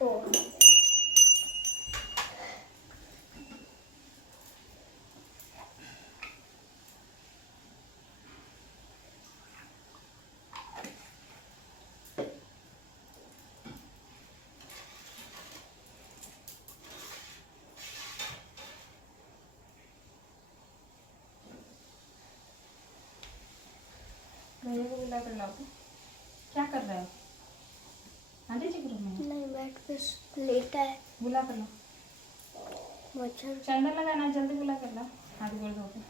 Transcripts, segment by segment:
हो भैया को बुला कर लाओ तो। क्या कर रहे हो? आंटी जी के रूम में नहीं, बैठ पे लेटा है। बुला कर लो। मच्छर चंदन लगाना, जल्दी बुला कर लो। हाथ गोड़ धो के।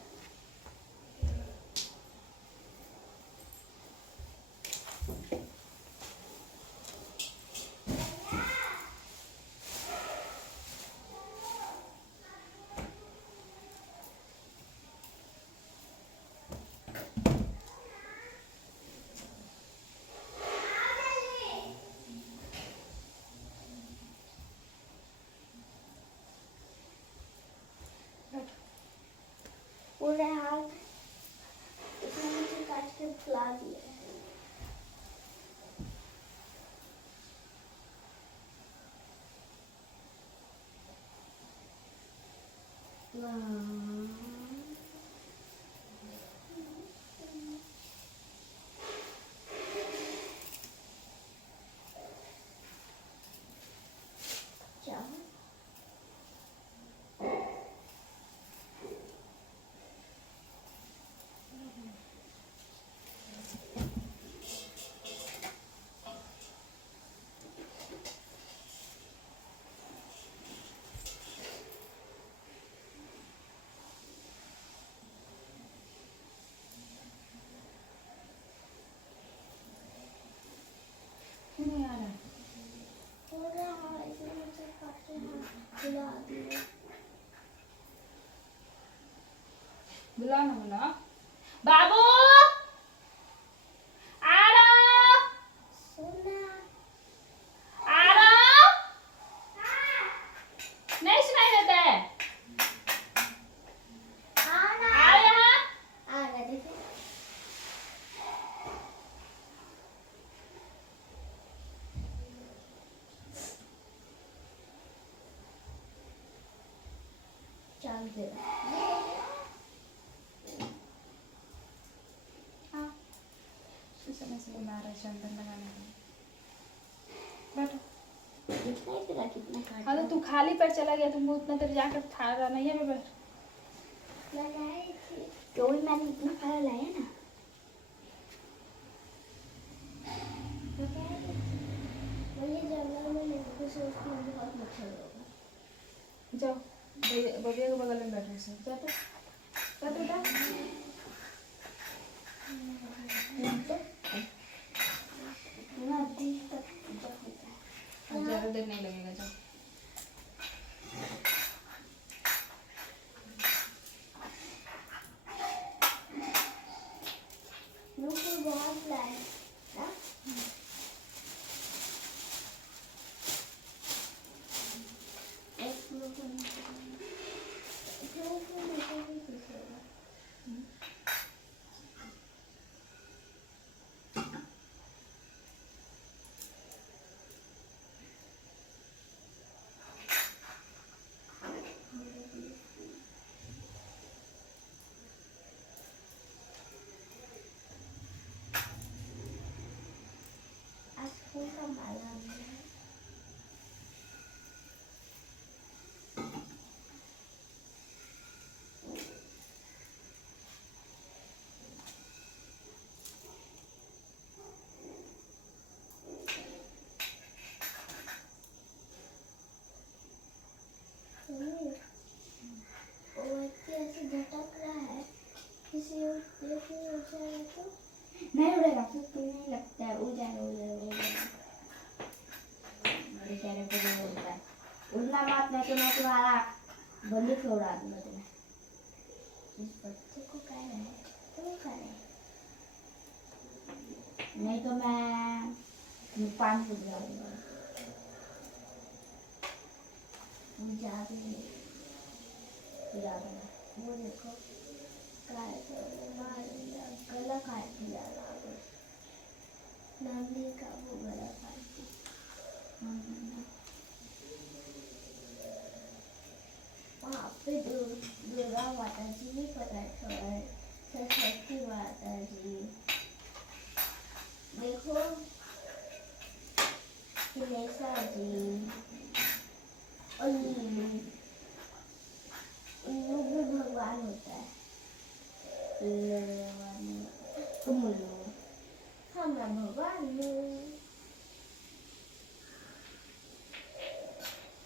पूरे हाथ इसमें मुझे काट के फुला दिया है। क्या क्यों नहीं आ रहा है? पूरे हाथ इसमें मुझे काट के फुला दिया। बुलाओ ना, बुलाओ। बाबू आ रहा, सोना आ रहा। नहीं सुनाई देता है? आना आ यहाँ। आ रहा देखो। चल दे हाँ, इस समय से बुला रहा है चंदन लगाने के लिए। बैठो। कितना ही तेरा कितना काट हाँ तो तू खाली पैर चला गया, तुमको उतना देर जाकर खा रहा नहीं है। बैठ। लगाई थी तो भी मैंने इतना सारा लाया ना। लगाई थी। वही जंगल में लेके तो सोचती हूँ बहुत मच्छर होगा। जाओ, बबिया के बगल में बैठो से। जा तो, जा तो जा। ज़्यादा देर नहीं लगेगा, जाओ। बहुत लाए ना। एक लोग आज फूल का माला है। ऐसे झटक रहा है किसी और तो नहीं उड़ेगा। फिर तो नहीं लगता है उड़ जाएगा उड़ जाएगा उड़ जाएगा। मेरे चेहरे पे नहीं उड़ता है। उड़ना मत नहीं तो मैं तुम्हारा बंदूक से उड़ा दूंगा तुम्हें। इस बच्चे को कह रहे हैं तो करे नहीं तो मैं पानी से गिरा दूंगा। गिरा दूंगा। वो देखो गला काट दिया नंदी का वो गला काट दिया। माता जी, पराठौर, सरस्वती माता जी। देखो गणेशा जी, उल्लू, उल्लू भी भगवान होता है। तुम उल्लू, हम ना भगवान हूँ।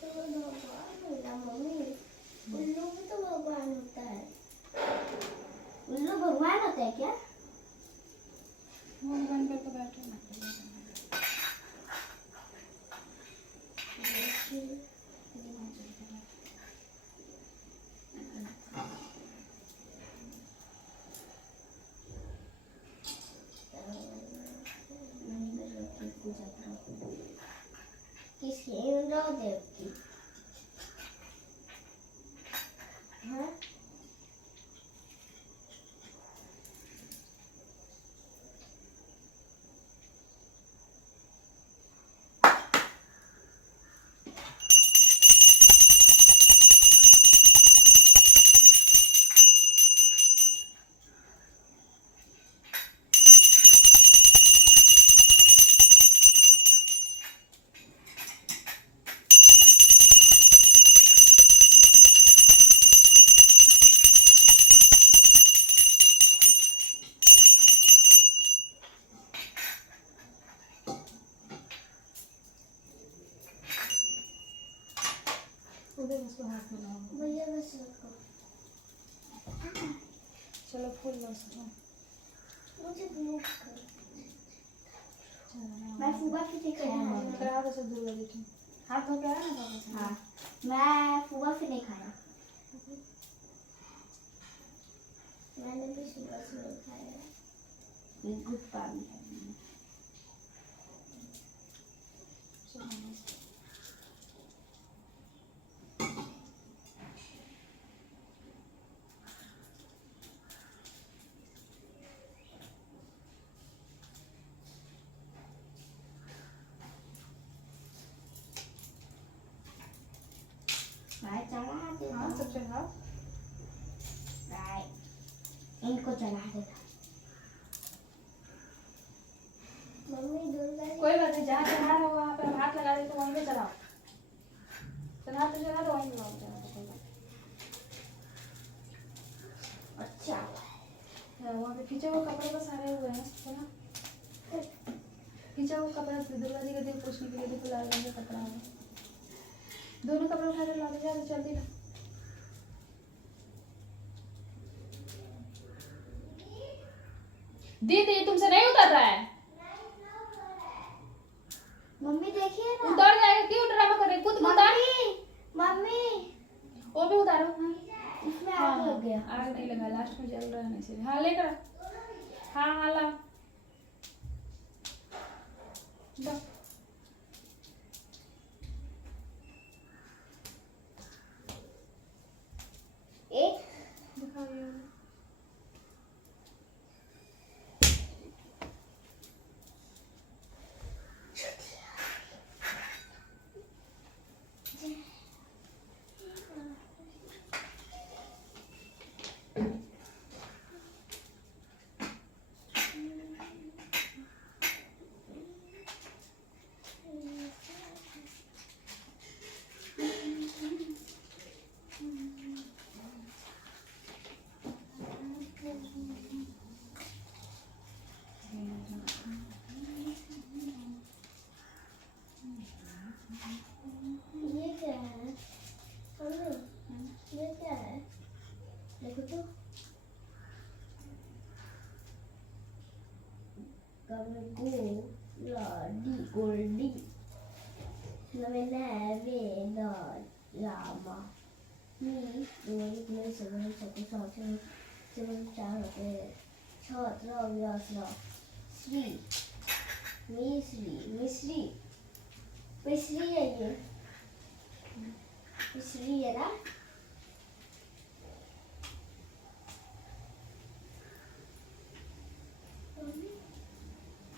तो भगवान हो ना मम्मी, उल्लू भी तो भगवान होता है। उल्लू भगवान होता है क्या? भगवान पे तो बैठो ना। पूजा करो किसकी? इंद्र देव की। हाँ उधर उसको हाथ में लगाओ। भैया बस रखो। चलो फूल लो उसको। मुझे ब्लू करो। मैं फुआ फिर नहीं खाया। करा दो सब दूर वाली थी। हाथ धो के आया ना पापा से? हाँ मैं फुआ फिर नहीं खाया। मैंने भी सुबह से नहीं खाया। गुड पानी है। मैं चढ़ा देता हाँ हूँ। सब चढ़ाओ। इनको चढ़ा देता। मम्मी दुर्गा जी। कोई बात नहीं, जहाँ चढ़ा रहा हो वहाँ पे हाथ लगा दे तो वहीं पे चढ़ाओ। चढ़ा तो वहीं लगाओ। कोई बात अच्छा वहाँ पे खींचे हुए कपड़े बस सारे हुए हैं है ना। खींचा हुआ कपड़ा दुर्गा जी का देव पूछने के लिए देखो लाल रंग का कपड़ा है। दोनों कपड़े उठा के ला दे जा जल्दी ना। दीदी तुमसे नहीं उतर रहा है। मम्मी देखिए ना। उतर जाएगा, क्यों ड्रामा कर रही है? खुद को उतार। मम्मी वो भी उतारो। इसमें हाँ आग लग गया। आग नहीं लगा, लास्ट में जल रहा है इसीलिए। हाँ लेकर हाँ हाँ ला दो। एक दिखाओ ये। ये क्या है? ये क्या है? देखो तो। गोल्डी लामा मी दोन सगळे सगळे चार होते श्री मिश्री है ये मिश्री है ना।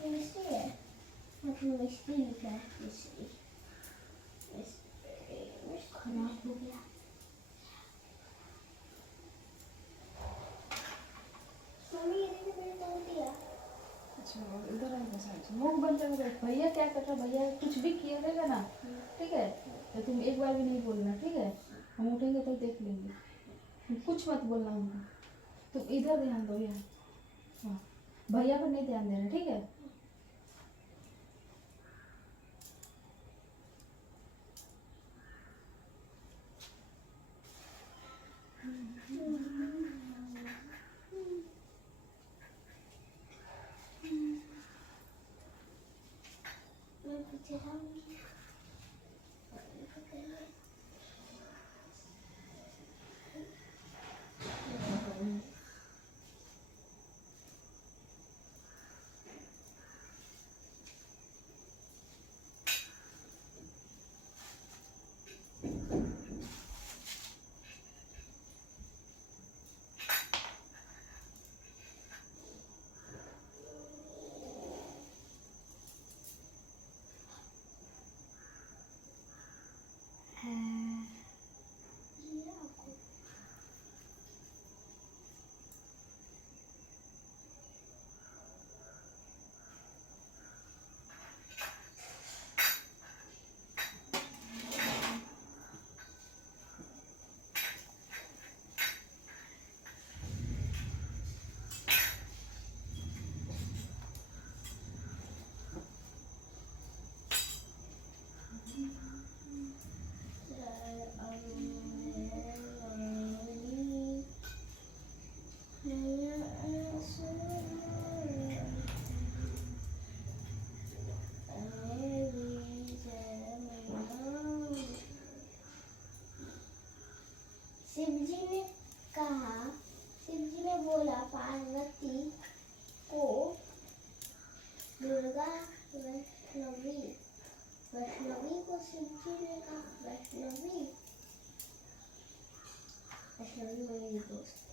मिश्री है मिश्री लिखा है मिश्री खराब हो गया। अच्छा इधर आएगा साइड से मुंह बंद करके बैठ। भैया क्या कर रहा है, भैया कुछ भी किया रहेगा ना, ठीक है, तो तुम एक बार भी नहीं बोलना, ठीक है, हम उठेंगे तो देख लेंगे, तुम कुछ मत बोलना हमको, तुम इधर ध्यान दो यहाँ, हाँ भैया पर नहीं ध्यान देना, ठीक है। मैं पीछे जाऊंगी। शिव जी ने कहा, शिव जी ने बोला पार्वती को दुर्गा वैष्णवी, वैष्णवी को शिव जी ने कहा वैष्णवी, वैष्णवी मेरी दोस्त।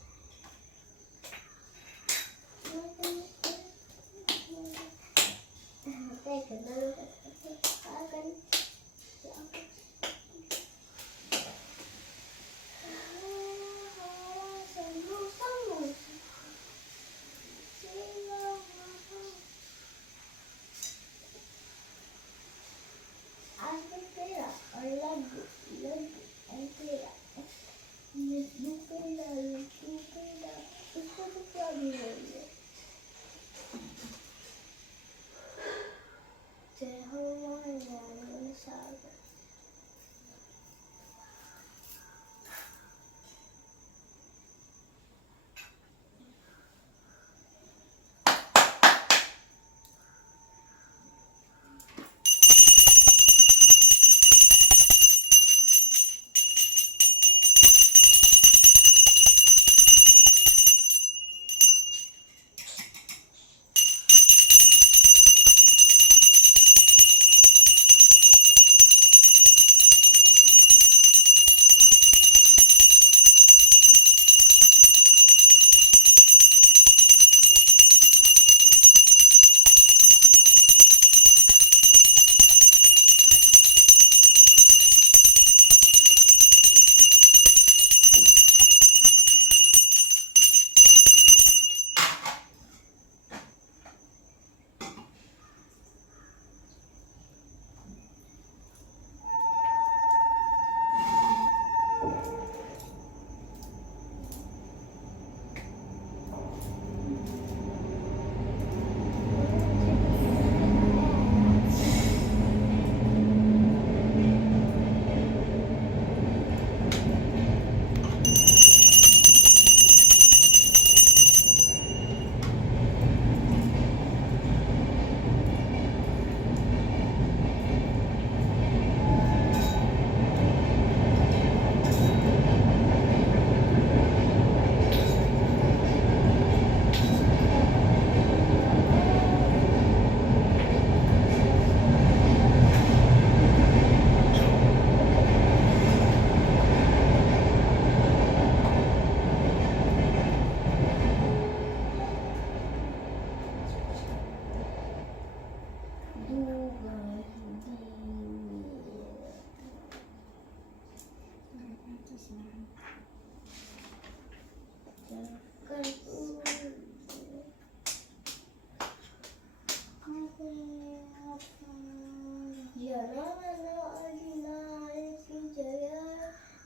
अधिनायक जय,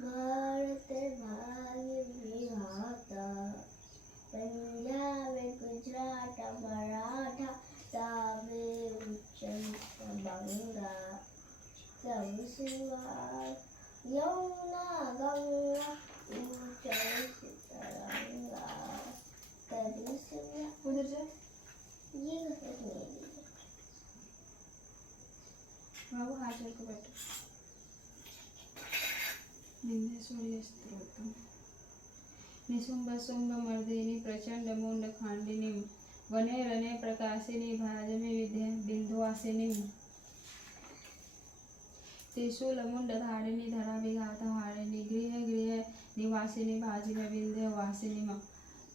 भारत भाग्य विधाता। पंजाब गुजरात मराठा, ताबे उच्चल बंगा। सब सिवा यमुना गंगा, उच्चल तरंगा। तभी सिवा उधर जा ये घसट मेरी है। बाबू हाथ जोड़ के बैठो। विंध्यसूर्य स्तोत्रम। निशुंभ शुंभ मर्दिनी प्रचंड मुंड खांडिनी, वने रने प्रकाशिनी भाजमे विद्या बिंदुवासिनी। त्रिशूल मुंड धारिणी धरा विघात हारिणी, गृह गृह निवासिनी भाजिम विंध्य वासिनी।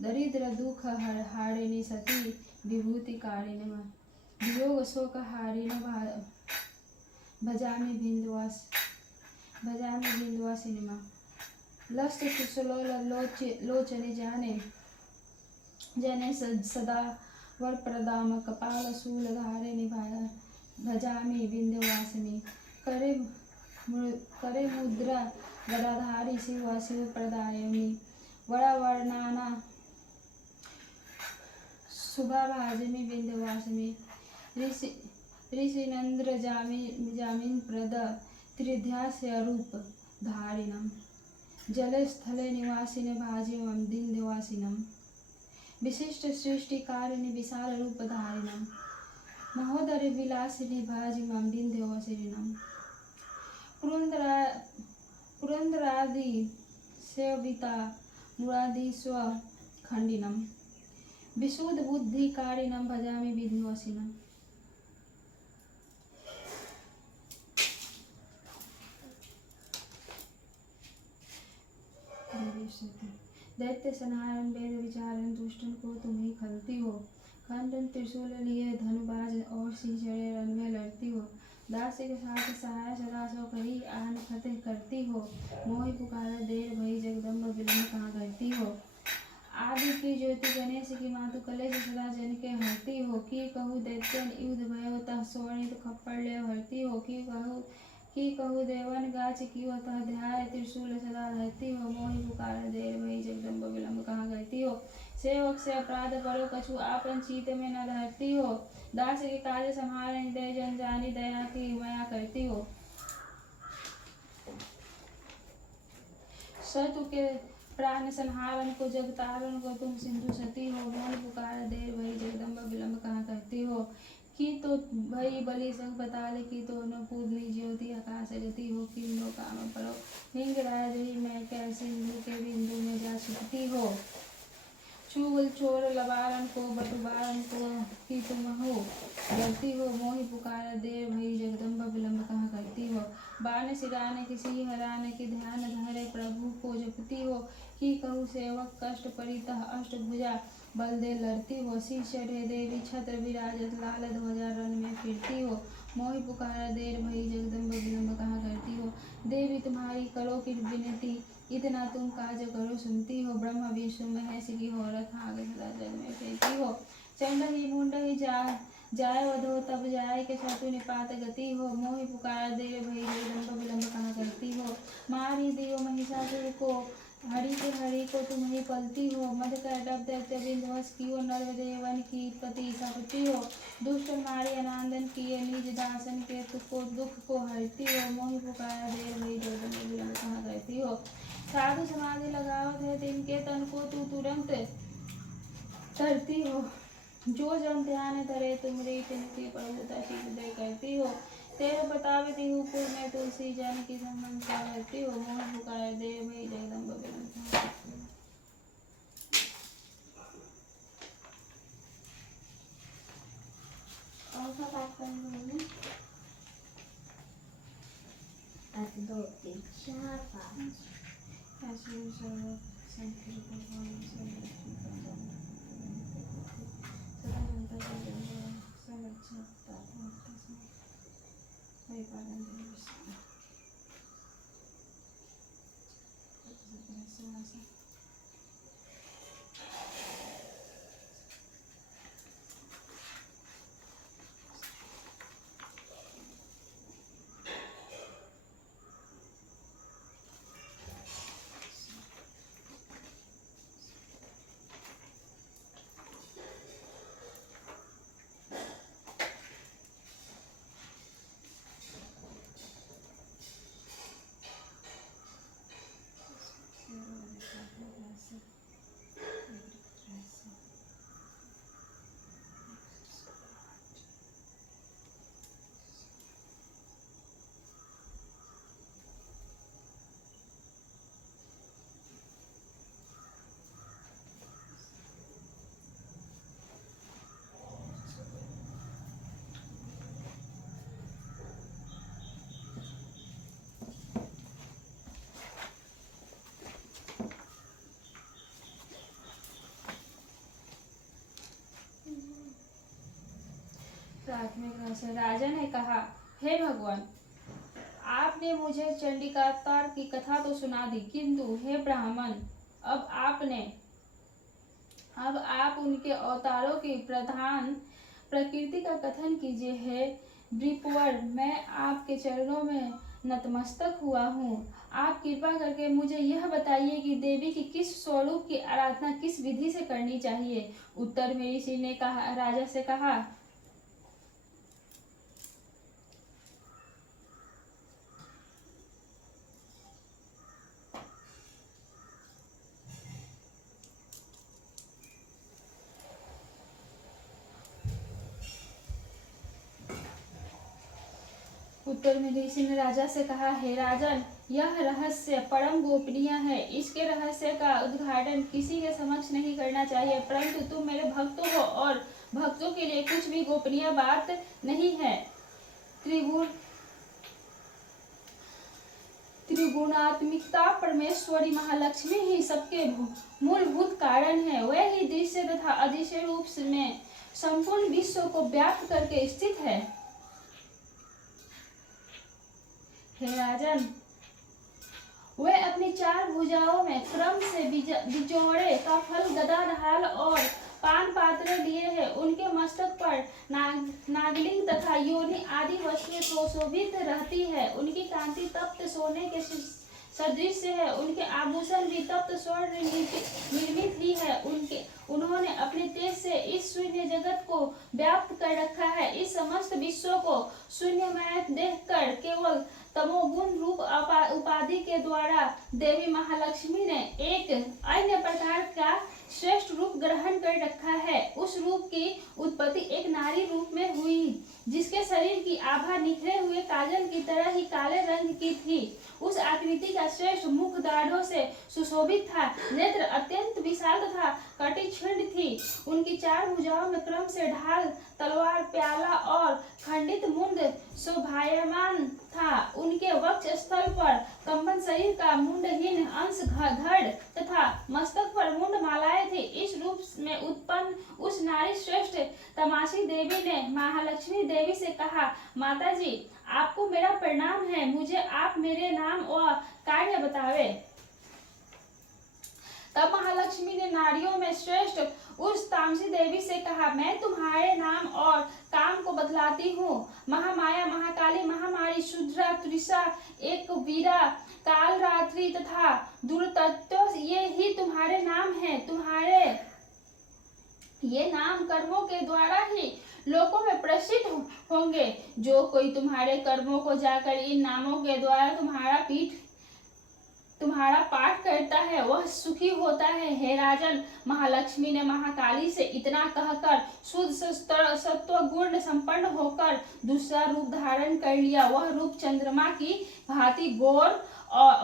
दरिद्र दुख हारिणी सती विभूति कारिणी, वियोग शोक हारिणी भजामि बिंदुवासिनी। लस्त कुशलोल लोचने जाने जने सदा वर प्रदाम, कपाल शूल धारिणी भजामि विंध्यवासिनी। करे मुद्रा गदाधारी शिव शिव प्रदायिनी, वड़ा वर्णाना शुभा भाजमी विंध्यवासिनी। ऋषि नंद्र जामीन प्रद त्रिध्यास्य रूप धारिणम, जले स्थले निवासिने भाजिमं विंध्यवासिनम। विशिष्ट सृष्टि कारिणी विशाल रूप धारिणम, महोदर विलासिनी भाजिमं विंध्यवासिनम। पुरंदरादि सेविता मुरादिस्व खंडिनम, विशुद्ध बुद्धि कारिणम भजामि विंध्यवासिनम। दैत्य संहारन वेद विचारन, दुष्टन को तुम ही खलती हो। खंडन त्रिशूल लिए धनुबाज और सिंचड़े रन में लड़ती हो। दासी के साथ सहाय सदा सो कही आन फतेह करती हो। मोहि पुकारा देर भई जगदम्ब विलम्ब कहाँ करती हो। आदि की ज्योति गणेश की मातु कलेश सदा जन के हरती हो। की कहू दैत्यन युद्ध भयो तह सोणित खप्पड़ ले भरती हो। की कहू देवन गाछ की तह ध्याय त्रिशूल सदा धरती हो। मोहि पुकारा देर भई जगदम्ब विलम्ब कहाँ करती हो। सेवक से अपराध करो कछु आपन चीत में न धरती हो। दास के काज संहारन दय जन जानी दया की माया करती हो। शत्रु के प्राण संहारन को जगतारण को तुम सिंधु सती हो। मोहि पुकारा देर भई जगदम्ब विलम्ब कहाँ करती हो। की तो भई बलि संग पताल, की तो न पूर्णी ज्योति आकाश गति हो। किम लो काम परो हिंग राज ही मैं क्या सिंधु के बिंदु में जा छिपती हो। चूल चोर लबारन को बटुबारन को की तुम हो डरती हो। मोहि पुकारा देर भई जगदम्ब विलम्ब कहाँ करती हो। बाण सिराने किसी हराने की ध्यान धरे प्रभु को जपती हो। की कहू सेवक कष्ट परितः अष्टभुजा बल दे लड़ती हो। शीश चढ़े देवी छत्र विराजत लाल ध्वजा रन में फिरती हो। मोहि पुकारा देर भई जगदम्ब विलम्ब कहाँ करती हो। देवी तुम्हारी करो कि विनती, इतना तुम काज करो सुनती हो। ब्रह्म विष्णु महेश की हो रथ आगे सदा जग में फेंकती हो। चंड ही मुंड ही जाय वधो तब जाय के शत्रु निपात गति हो। मोहि पुकारा देर भई जगदम्ब विलम्ब कहाँ करती हो। मारी दियो महिषासुर को हरि को तुम ही पलती हो। मद करडब दैत्य विंध्यवश कियो नर देवन की पति सपती हो। दुष्ट मारी अनादन किए निज दासन के दुख को हरती हो। मोहि पुकारा देर भई जगदम्ब विलम्ब कहाँ करती हो। साधु समाधि लगावत है तिनके तन को तू तुरंत तरती हो। जो जन ध्यान धरे तुमरी तिनकी प्रभुता शीघ्र दय करती हो। तेरे बतावे तिहुपुर में तुलसी जन की संबंध करती हो। मोहि पुकारा देर भई जगदम्ब विलम्ब कहाँ करती हो। और का बात करनी है। 1 2 3 4 5 ऐसे सर्व संकीर्ण भगवान सर्वलक्ष्मी प्रदान सदा जनता के जन्म संरक्षण तात्मकता से परिपालन दिवस प्राथमिक रहस्य। राजा ने कहा, हे भगवान, आपने मुझे चंडिकावतार की कथा तो सुना दी, किंतु हे ब्राह्मण, अब आप उनके अवतारों की प्रधान प्रकृति का कथन कीजिए। हे नृपवर, मैं आपके चरणों में नतमस्तक हुआ हूँ। आप कृपा करके मुझे यह बताइए कि देवी की किस स्वरूप की आराधना किस विधि से करनी चाहिए। उत्तर में ऋषि ने कहा, राजा से कहा, उत्तर में ऋषि ने राजा से कहा, हे राजन, यह रहस्य परम गोपनीय है। इसके रहस्य का उद्घाटन किसी के समक्ष नहीं करना चाहिए, परंतु तुम मेरे भक्तों हो और भक्तों के लिए कुछ भी गोपनीय बात नहीं है। त्रिगुणात्मिकता परमेश्वरी महालक्ष्मी ही सबके मूलभूत कारण है। वह ही दृश्य तथा अदृश्य रूप में संपूर्ण विश्व को व्याप्त करके स्थित है। हे राजन, वह अपनी 4 भुजाओं में क्रम से बिजोड़े का फल, गदा, ढाल और पान पात्र लिए है। उनके मस्तक पर नागलिंग तथा योनि आदि वस्तुएं सुशोभित रहती है। उनकी कांति तप्त सोने के सदृश है। उनके आभूषण भी तप्त स्वर्ण निर्मित ही है। उन्होंने अपने तेज से इस शून्य जगत को व्याप्त कर रखा है। इस समस्त विश्व को शून्यमय देखकर केवल तमोगुण रूप उपाधि के द्वारा देवी महालक्ष्मी ने एक अन्य प्रकार का श्रेष्ठ रूप ग्रहण कर रखा है। उस रूप की उत्पत्ति एक नारी रूप में हुई, जिसके शरीर की आभा निखरे हुए काजल की तरह ही काले रंग की थी। उस आकृति का श्रेष्ठ मुख दाढ़ों से सुशोभित था। नेत्र अत्यंत विशाल तथा कटिछिंड थी। उनकी 4 भुजाओं में क्रम से ढाल, तलवार, प्याला और खंडित मुंड शोभायमान था। उनके वक्ष स्थल पर कंबन, शरीर का मुंडहीन अंश धड़ तथा मस्तक पर मुंड मालाएं थी। इस रूप में उत्पन्न उस नारी श्रेष्ठ तमाशी देवी ने महालक्ष्मी देवी से कहा, माता जी, आपको मेरा प्रणाम है। मुझे आप मेरे नाम और कार्य बतावे। तब महालक्ष्मी ने नारियों में श्रेष्ठ उस तामसी देवी से कहा, मैं तुम्हारे नाम और काम को बतलाती हूँ। महामाया, महाकाली, महामारी, शुद्रा, त्रिषा, एक वीरा, काल रात्रि तथा दुर्तत्व, ये ही तुम्हारे नाम हैं। तुम्हारे ये नाम कर्मों के द्वारा ही लोकों में प्रसिद्ध होंगे। जो कोई तुम्हारे कर्मों को जाकर इन नामों के द्वारा तुम्हारा पाठ करता है, वह सुखी होता है। हे राजन, महालक्ष्मी ने महाकाली से इतना कहकर शुद्ध सत्व गुण संपन्न होकर दूसरा रूप धारण कर लिया। वह रूप चंद्रमा की भांति गौर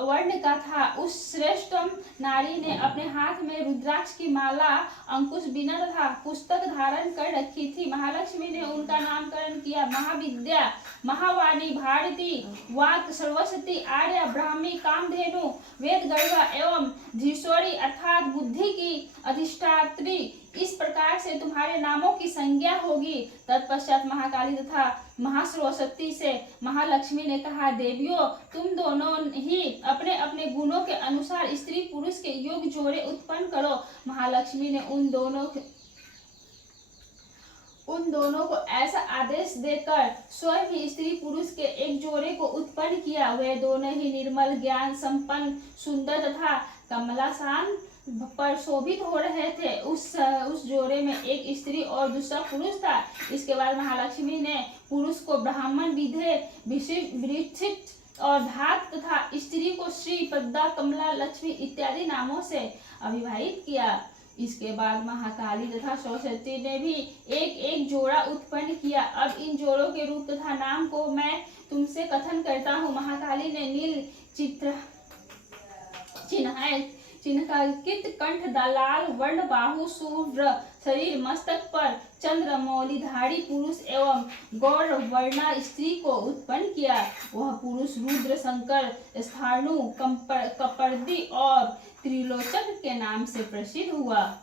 वर्ण का था। उस श्रेष्ठतम नारी ने अपने हाथ में रुद्राक्ष की माला, अंकुश, बीना तथा पुस्तक धारण कर रखी थी। महालक्ष्मी ने उनका नामकरण किया महाविद्या, महावाणी, भारती, वाक, सरस्वती, आर्या, ब्राह्मी, कामधेनु, वेद गर्भा एवं धीश्वरी अर्थात बुद्धि की अधिष्ठात्री। इस प्रकार से तुम्हारे नामों की संज्ञा होगी। तत्पश्चात महाकाली तथा महासरस्वती से महालक्ष्मी ने कहा, देवियों, तुम दोनों ही अपने अपने गुणों के अनुसार स्त्री पुरुष के योग जोड़े उत्पन्न करो। महालक्ष्मी ने उन दोनों को ऐसा आदेश देकर स्वयं ही स्त्री पुरुष के एक जोड़े को उत्पन्न किया। वे दोनों ही निर्मल, ज्ञान संपन्न, सुंदर तथा कमलासान पर शोभित हो रहे थे। उस जोड़े में एक स्त्री और दूसरा पुरुष था। इसके बाद महालक्ष्मी ने पुरुष को ब्राह्मण, विधे, विशिष्ट और धात तथा स्त्री को श्री, पद्मा, कमला, लक्ष्मी इत्यादि नामों से अभिवाहित किया। इसके बाद महाकाली तथा सरस्वती ने भी एक एक जोड़ा उत्पन्न किया। अब इन जोड़ों के रूप तथा नाम को मैं तुमसे कथन करता हूँ। महाकाली ने नील चिन्हांकित कंठ, लाल वर्ण, बाहु, शुभ्र शरीर, मस्तक पर चंद्रमौलिधारी पुरुष एवं गौर वर्णा स्त्री को उत्पन्न किया। वह पुरुष रुद्र, शंकर, स्थाणु, कपर्दी और त्रिलोचन के नाम से प्रसिद्ध हुआ।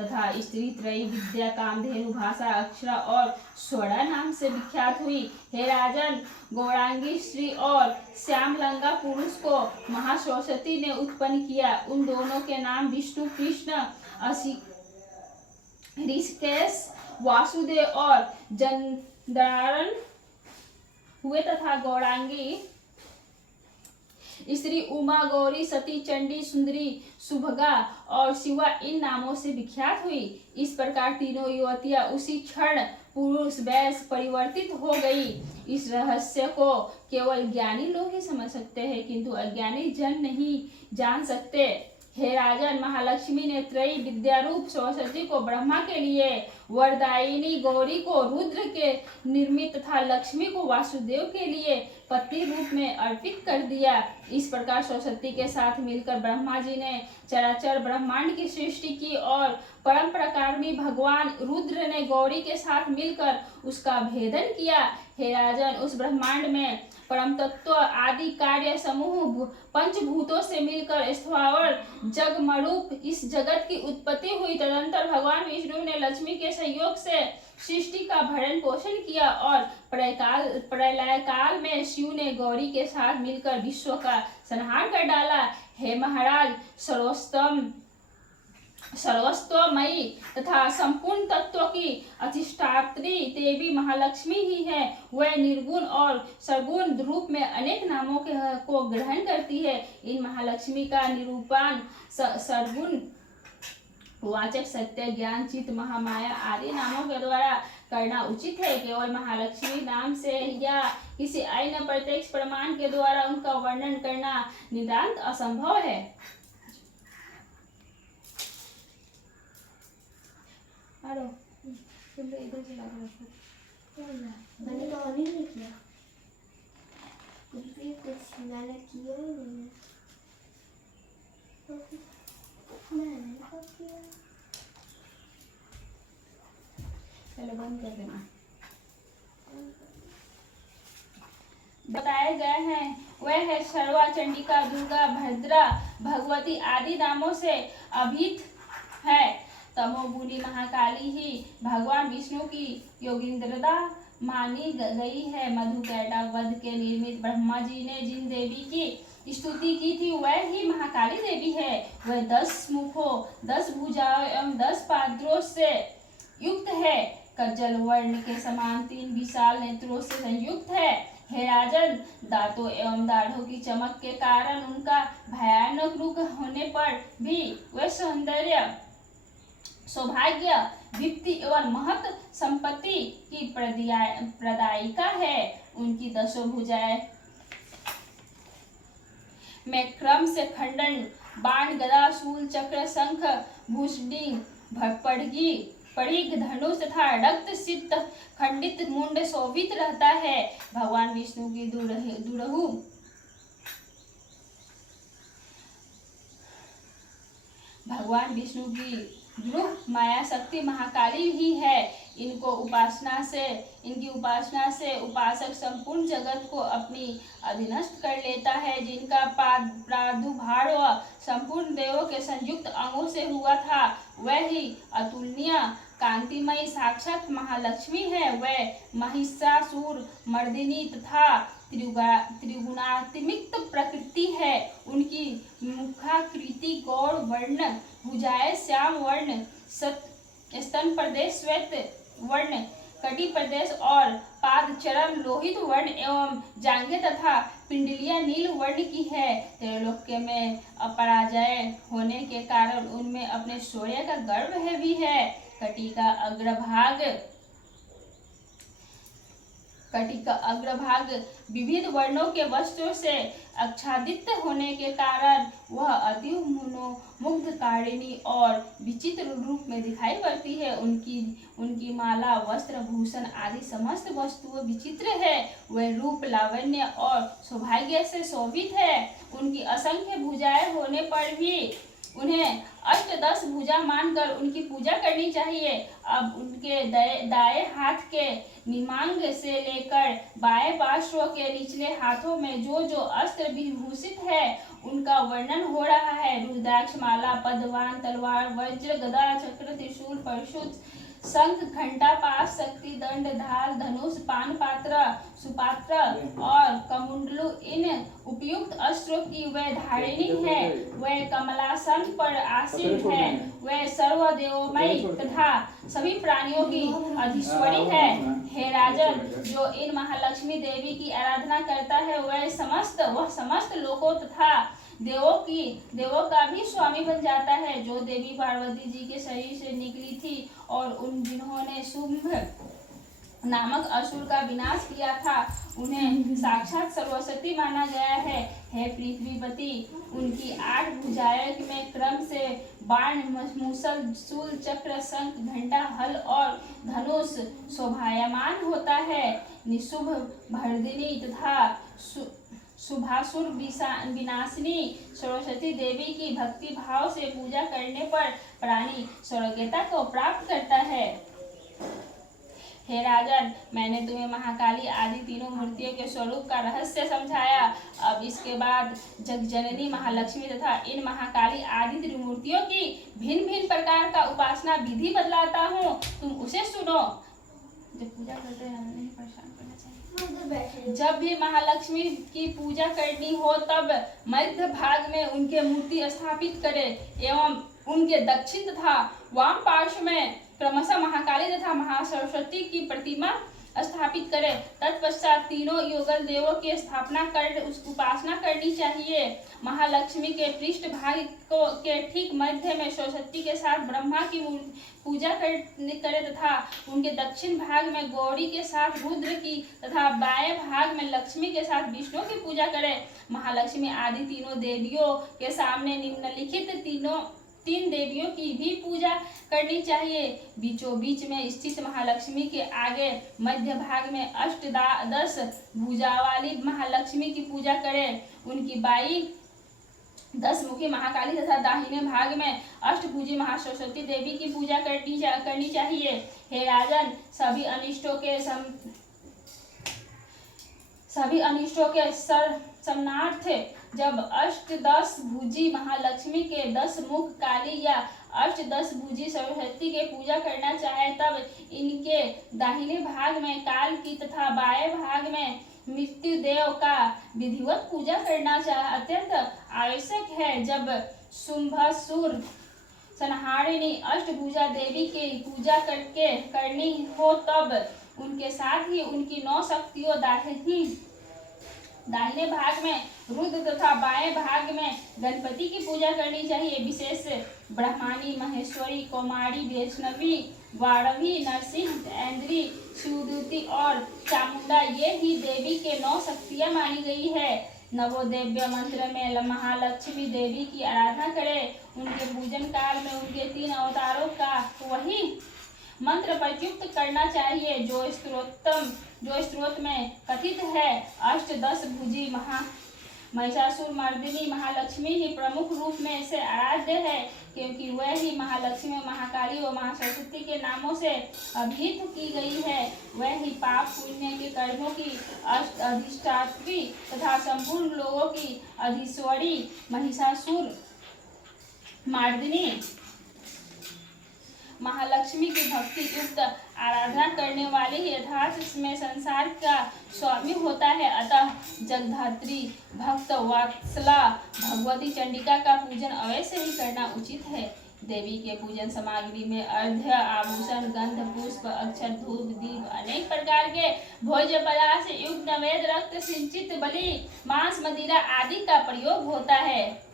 तथा स्त्री त्रयी विद्या कामधेनु भाषा अक्षरा और स्वरा नाम से विख्यात हुई। हे राजन, गौरांगी स्त्री और श्यामलंगा पुरुष को महासरस्वती ने उत्पन्न किया। उन दोनों के नाम विष्णु कृष्ण ऋषिकेश वासुदेव और जन्दारण हुए तथा गौरांगी स्त्री उमा, गौरी, सती, चंडी, सुंदरी, सुभगा और शिवा इन नामों से विख्यात हुई। इस प्रकार तीनों युवतियां उसी क्षण पुरुष वैश्य परिवर्तित हो गई। इस रहस्य को केवल ज्ञानी लोग ही समझ सकते हैं, किंतु अज्ञानी जन नहीं जान सकते। हे राजन, महालक्ष्मी ने त्रयी विद्या रूप सरस्वती को ब्रह्मा के लिए, वरदायिनी गौरी को रुद्र के निर्मित तथा लक्ष्मी को वासुदेव के लिए पत्नी रूप में अर्पित कर दिया। इस प्रकार सरस्वती के साथ मिलकर ब्रह्मा जी ने चराचर ब्रह्मांड की सृष्टि की और परम प्रकारिणी भगवान रुद्र ने गौरी के साथ मिलकर उसका भेदन किया। हे राजन, उस ब्रह्मांड में परम तत्व आदि कार्य समूह पंचभूतों से मिलकर स्थावर जगमरूप इस जगत की उत्पत्ति हुई। तदंतर भगवान विष्णु ने लक्ष्मी के सहयोग से सृष्टि का भरण पोषण किया और प्रलय काल में शिव ने गौरी के साथ मिलकर विश्व का संहार कर डाला। हे महाराज, सर्वस्वमयी तथा संपूर्ण तत्व की अधिष्ठात्री देवी महालक्ष्मी ही है। वह निर्गुण और सगुण रूप में अनेक नामों को ग्रहण करती है। इन महालक्ष्मी का निरूपण सर्वगुण वाचक, सत्य, ज्ञान, चित्त, महामाया आदि नामों के द्वारा करना उचित है। केवल महालक्ष्मी नाम से या किसी अन्य प्रत्यक्ष प्रमाण के द्वारा उनका वर्णन करना नितांत असंभव है। इधर से लगा मैंने तो ऑन ही नहीं किया, कुछ मैंने किया ही नहीं है। मैंने कब किया? चलो बंद कर देना। बताए गए हैं वह है सर्वा, चंडिका, दुर्गा, भद्रा, भगवती आदि नामों से अभिहित है। तमोगुनी महाकाली ही भगवान विष्णु की योगिंद्रदा मानी गई है। मधुकैटभ वध के निर्मित ब्रह्मा जी ने जिन देवी की स्तुति की थी वह ही महाकाली देवी है। वह 10 मुखों, 10 भुजाओं एवं 10 पादों से युक्त है। कज्जल वर्ण के समान 3 विशाल नेत्रों से संयुक्त है। हे राजन, दांतों एवं दाढ़ों की चमक के कारण उनका भयानक रूप होने पर भी वह सौंदर्य, सौभाग्य, दीप्ति एवं महत संपत्ति की प्रदायिका है। उनकी 10 भुजाएं में क्रम से खंडन, बाण, गदा, शूल, चक्र, शंख, भुजंग, पड़िग, धनुष तथा रक्त सिक्त खंडित मुंड शोभित रहता है। भगवान विष्णु की दुरहु भगवान विष्णु की द्रुह माया शक्ति महाकाली ही है। इनकी उपासना से उपासक संपूर्ण जगत को अपनी अधीनस्थ कर लेता है। जिनका प्रादुर्भाव संपूर्ण देवों के संयुक्त अंगों से हुआ था वह ही अतुलनीय कांतिमयी साक्षात महालक्ष्मी है। वह महिषासुर मर्दिनी तथा त्रिगुणात्मिक प्रकृति है। उनकी मुखाकृति गौर वर्ण, भुजाएं श्याम वर्ण, स्तन प्रदेश श्वेत वर्ण, कटी प्रदेश और पाद चरम लोहित वर्ण एवं जांघें तथा पिंडलियां नील वर्ण की है। त्रैलोक्य में अपराजय होने के कारण उनमें अपने शौर्य का गर्व है भी है। कटी का अग्रभाग विविध वर्णों के वस्त्रों से आच्छादित होने के कारण वह अति मुग्धकारिणी और विचित्र रूप में दिखाई पड़ती है। उनकी माला, वस्त्र, भूषण आदि समस्त वस्तुएं विचित्र है। वह रूप, लावण्य और सौभाग्य से शोभित है। उनकी असंख्य भुजाएं होने पर भी उन्हें अष्टदश भुजा मानकर उनकी पूजा करनी चाहिए। अब उनके दाएं हाथ के निमांग से लेकर बाएं पार्श्व के निचले हाथों में जो जो अस्त्र विभूषित है उनका वर्णन हो रहा है। रुद्राक्ष माला, पद्मवान, तलवार, वज्र, गदा, चक्र, त्रिशूल, परशुत, शंख, घंटा, पाश, शक्ति, दंड, ढाल, धनुष, पान पात्र, सुपात्र और कमुंडलु इन उपयुक्त अस्त्रों की वह धारिणी है। वह कमलासन पर आसीन है। वह सर्वदेवमयी तथा सभी प्राणियों की अधीश्वरी है। हे राजन, जो इन महालक्ष्मी देवी की आराधना करता है वह समस्त लोकों तथा देवों का भी स्वामी बन जाता है। जो देवी पार्वती जी के शरीर से निकली थी और जिन्होंने शुंभ नामक असुर का विनाश किया था उन्हें साक्षात सरस्वती माना गया है। हे पृथ्वीपति, उनकी 8 भुजाएं में क्रम से बाण, मूसल, शूल, चक्र, शंख, घंटा, हल और धनुष शोभायमान होता है। निशुभ भर्दिनी तथा शुभासुर विनाशिनी सरस्वती देवी की भक्ति भाव से पूजा करने पर प्राणी स्वर्गीयता को प्राप्त करता है। हे राजन, मैंने तुम्हें महाकाली आदि तीनों मूर्तियों के स्वरूप का रहस्य समझाया। अब इसके बाद जगजननी महालक्ष्मी तथा इन महाकाली आदि त्रिमूर्तियों की भिन्न भिन्न प्रकार का उपासना विधि बतलाता हूँ, तुम उसे सुनो। जब पूजा करते हैं नहीं परेशान करना चाहिए। जब भी महालक्ष्मी की पूजा करनी हो तब मध्य भाग में उनके मूर्ति स्थापित करें एवं उनके दक्षिण तथा वाम पार्श्व में क्रमशः महाकाली तथा महासरस्वती की प्रतिमा स्थापित करें। तत्पश्चात तीनों युगल देवों की स्थापना कर उसकी उपासना करनी चाहिए। महालक्ष्मी के पृष्ठ भाग के ठीक मध्य में सरस्वती के साथ ब्रह्मा की पूजा करे तथा उनके दक्षिण भाग में गौरी के साथ रुद्र की तथा बाएं भाग में लक्ष्मी के साथ विष्णु की पूजा करें। महालक्ष्मी आदि तीनों देवियों के सामने निम्नलिखित तीन देवियों की भी पूजा करनी चाहिए। बीचों बीच में स्थित महालक्ष्मी के आगे मध्य भाग में 8-10 भुजा वाली महालक्ष्मी की पूजा करें। उनकी बाई 10 मुखी महाकाली तथा दाहिने भाग में अष्टभुजी महासरस्वती देवी की पूजा करनी चाहिए। हे राजन, सभी अनिष्टों के समानार्थ जब 8-10 भुजी महालक्ष्मी के 10 मुख काली या 8-10 भुजी सरस्वती के पूजा करना चाहे तब इनके दाहिने भाग में काल की तथा बाएं भाग में मृत्यु देव का विधिवत पूजा करना अत्यंत आवश्यक है। जब शुंभासुर संहारिणी अष्टभुजा देवी की पूजा करनी हो तब उनके साथ ही उनकी 9 शक्तियों दाहिने भाग में रुद्र तथा बाएं भाग में गणपति की पूजा करनी चाहिए। विशेष ब्रह्माणी, महेश्वरी, कौमारी, वैष्णवी, वाणवी, नरसिंह, ऐन्द्री, शिवदूती और चामुंडा ये ही देवी के 9 शक्तियां मानी गई है। नवोदेव्य मंत्र में महालक्ष्मी देवी की आराधना करें। उनके पूजन काल में उनके 3 अवतारों का वही मंत्र प्रयुक्त करना चाहिए जो स्त्रोत में कथित है। 8-10 भुजी महिषासुर मर्दिनी महालक्ष्मी ही प्रमुख रूप में से आराध्य है, क्योंकि वह ही महालक्ष्मी, महाकाली व महासरस्वती के नामों से अभिहित की गई है। वह ही पाप पुण्य के कर्मों की अधिष्ठात्री तथा संपूर्ण लोगों की अधीश्वरी महिषासुर मर्दिनी महालक्ष्मी की भक्ति युक्त आराधना करने वाले ही यथार्थ में संसार का स्वामी होता है। अतः जगधात्री, भक्त वात्सला भगवती चंडिका का पूजन अवश्य ही करना उचित है। देवी के पूजन सामग्री में अर्घ्य, आभूषण, गंध, पुष्प, अक्षर, धूप, दीप, अनेक प्रकार के भोज्य पदार्थ से युक्त नैवेद्य, रक्त सिंचित बलि, मांस, मदिरा आदि का प्रयोग होता है।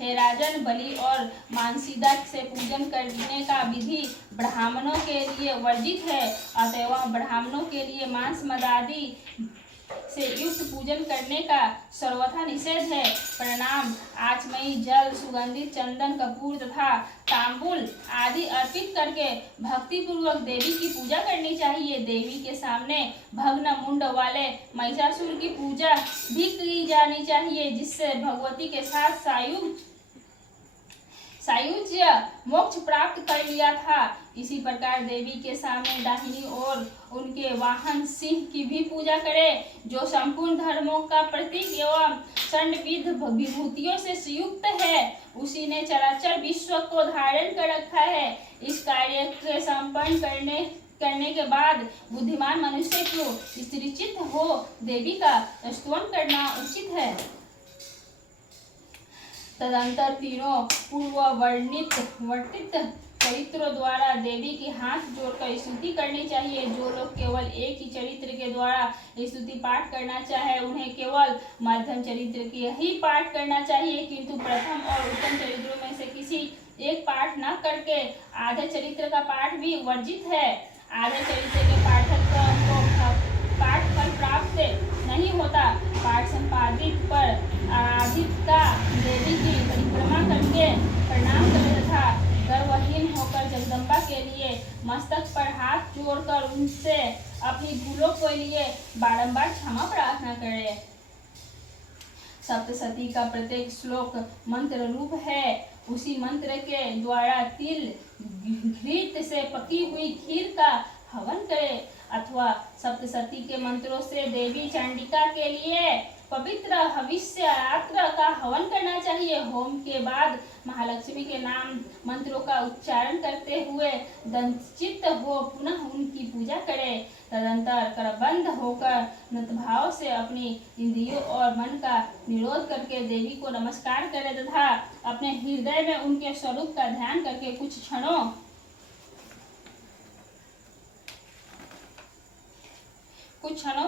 हे राजन, बलि और मांसीदा से पूजन करने का विधि ब्राह्मणों के लिए वर्जित है। अतएव ब्राह्मणों के लिए मांस, मद आदि से युक्त पूजन करने का सर्वथा निषेध है। प्रणाम आचमयी जल, सुगंधित चंदन, कपूर तथा तांबुल आदि अर्पित करके भक्ति पूर्वक देवी की पूजा करनी चाहिए। देवी के सामने भग्न मुंड वाले महिषासुर की पूजा भी की जानी चाहिए, जिससे भगवती के साथ सायुज्य मोक्ष प्राप्त कर लिया था। इसी प्रकार देवी के सामने दाहिनी ओर उनके वाहन सिंह की भी पूजा करें, जो संपूर्ण धर्मों का प्रतीक एवं षण्विध विभूतियों से युक्त है। उसी ने चराचर विश्व को धारण कर रखा है। इस कार्य के संपन्न करने के बाद बुद्धिमान मनुष्य को स्त्रीचित हो देवी का स्तवन करना उचित है। तदंतर तीनों पूर्व वर्णित चरित्रों द्वारा देवी के हाथ जोड़कर स्तुति करनी चाहिए। जो लोग केवल एक ही चरित्र के द्वारा स्तुति पाठ करना चाहे, उन्हें केवल मध्यम चरित्र की ही पाठ करना चाहिए, किंतु प्रथम और उत्तम चरित्रों में से किसी एक पाठ न करके आधे चरित्र का पाठ भी वर्जित है। आधे चरित्र के पाठक को पाठ फल प्राप्त नहीं होता। पाठ संपादित पर आराधिका देवी की परिक्रमा करके प्रणाम करें तथा गर्वहीन होकर जगदम्बा के लिए मस्तक पर हाथ जोड़कर उनसे अपनी भूलों के लिए बारंबार क्षमा प्रार्थना करें। सप्तशती का प्रत्येक श्लोक मंत्र रूप है। उसी मंत्र के द्वारा तिल घृत से पकी हुई खीर का हवन करें, अथवा सप्तशती के मंत्रों से देवी चंडिका के लिए पवित्र हविष्य रात्र का हवन करना चाहिए। होम के बाद महालक्ष्मी के नाम मंत्रों का उच्चारण करते हुए दंतचित्त हो पुनः उनकी पूजा करें। तदंतर करबंद होकर नतभाव से अपनी इंद्रियों और मन का निरोध करके देवी को नमस्कार करें तथा अपने हृदय में उनके स्वरूप का ध्यान करके कुछ क्षणों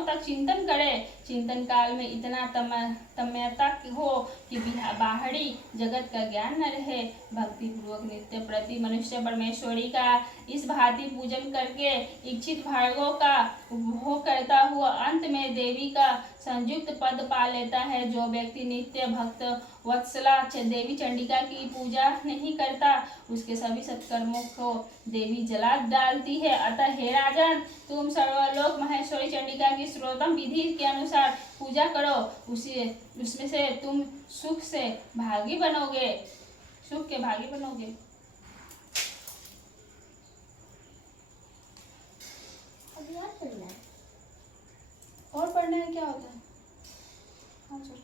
तक चिंतन करें। चिंतन काल में इतना तन्मयता हो कि बाहरी जगत का ज्ञान न रहे। भक्ति पूर्वक नित्य प्रति मनुष्य परमेश्वरी का इस भांति पूजन करके इच्छित भागों का उपभोग करता हुआ अंत में देवी का संयुक्त पद पा लेता है। जो व्यक्ति नित्य भक्त वत्सला देवी चंडिका की पूजा नहीं करता, उसके सभी सत्कर्मों को देवी जला डालती है। अतः हे राजन, तुम सर्वलोक महेश्वरी चंडिका की श्रोतम विधि के अनुसार पूजा करो। उसमें से तुम सुख के भागी बनोगे। और पढ़ने में क्या होता है? हाँ चलो।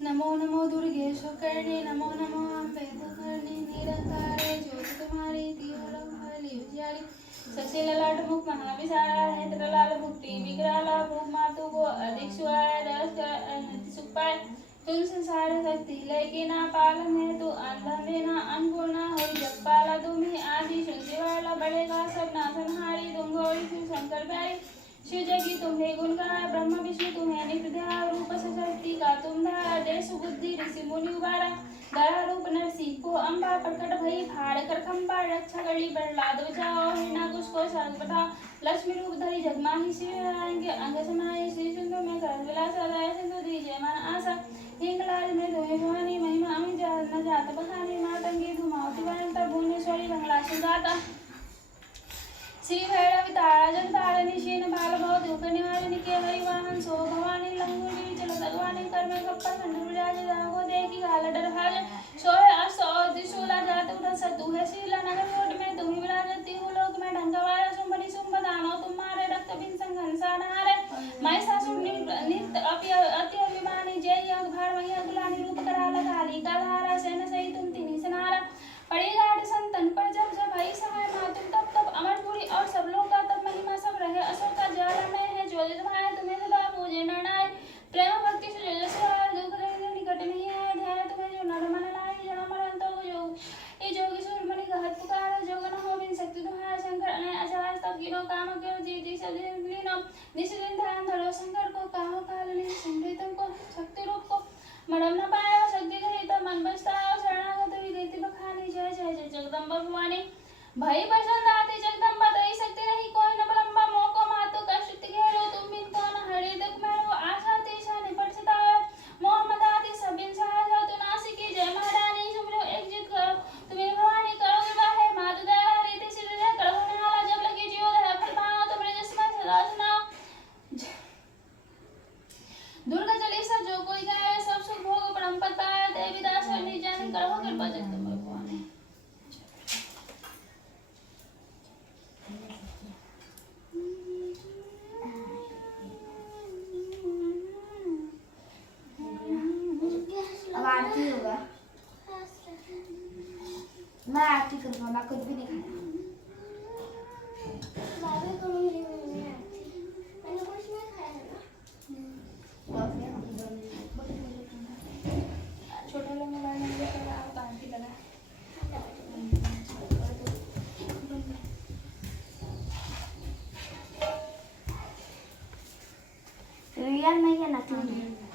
नमो नमो दुर्गे शुकर्णे, नमो नमो अम्बे करणे, निरंकारे ज्योति तुम्हारी, तियो रंग हरली उजियारी, शशि ललाट मुख महाविशाला नेत्र लाल भुक्ति विकराला भूख मातु को अधिक सुहाय रस सुख पाए तुम संसार शक्ति लेके ना पालन है तो अंधा में ना अन्नपूर्णा हो जग पाला तुम ही आदि शक्ति वाला बढ़ेगा सब नाशनहारी तुम गौरी शिव शंकर प्यारी शिव जगी तुम्हें गुण गाया ब्रह्म विष्णु तुम्हें नित्य ध्यान रूप शक्ति का तुम धारा देश बुद्धि ऋषि मुनि उबारा गरा रूप नरसिंह को अम्बा प्रकट भई फाड़ कर खंबा रक्षा गढ़ी प्रहलाद बचाओ हिरणा कुश को साग बठाओ लक्ष्मी रूप धरी जगमाही शिव आएंगे अंग समाये श्री सुंदर में कर विलास आदाय सिंधु दीजय मन आशा हिंगलाज में तुम्हें भवानी महिमा अमित न जात बखानी मातंगी धुमावती वनंता भुवनेश्वरी बंगला सुगाता श्री भैरव तारा जगतारिणी शीन बाल भव दुख निवारिणी के हरि वाहन सो भवानी लंगूरी चलो भगवानी कर में खप्पा खंडूर विराज जागो देखी गाल डर हाज सोए असो दिशूला जात उठा सतु है शीला नगर कोट में तुम्ही विराजती हो लोक में ढंगवाया सुंबनी सुंब दानो तुम्हारे रक्त बिन संघन सानहारे महिषासुर नित्य अति अभिमानी जय योग भार मही अगलानी रूप कराला काली का धारा सेन सही तुम तिनी सनारा पड़ी गाढ़ संतन पर जब जब आई सहाय मातुम तब तब अमरपुरी और सब लोग का तब महिमा सब रहे अशोक का ज्वाला में है ज्योति तुम्हारे तुम्हें सदा पूजे नरनाय प्रेम भक्ति से जो जैसे दुख रहे निकट नहीं है ध्यान तुम्हें जो नर मन लाए जन्म मरण तो योग ये जोगी सूर मणि कहत पुकार जोग न हो बिन शक्ति तुम्हारा शंकर अनय अचार तब कीनो काम के जीव जी सब लीनो निश्चित ध्यान धरो शंकर को काहो काल नहीं संगीतम को शक्ति रूप को मरम न पाया शक्ति गई तब मन बचता है शरणागत विगति बखानी जय जय जय जगदम्बा भवानी भई बसन आती जगदम्बा तई शक्ति नहीं कोई न बलम्बा मोको मातो कष्ट घेरो तुम बिन कौन हरि दुख मेरो आशा तीसा निपट सतावे मोहम्मद आदि सब बिन सहाय जाओ तू नासी की जय महारानी सुमरो एक जित करो तुम्हें भवानी करो विवाह मातु दया रीति सिद्ध जय करो नाला जब लगी जियो दया फल पाओ तुम्हारे जसमन सदा सुनाओ दुर्गा चालीसा जो कोई गाए सब सुख भोग परम पद पाए देवी दास निजान करो कृपा जगदम्बा भवानी अब आरती होगा मैं आरती करूँगा मैं कुछ भी नहीं खाया मैंने कुछ नहीं खाया है छोटा लोग मोबाइल नंबर पर आप आरती लगा रियल नहीं है नकली है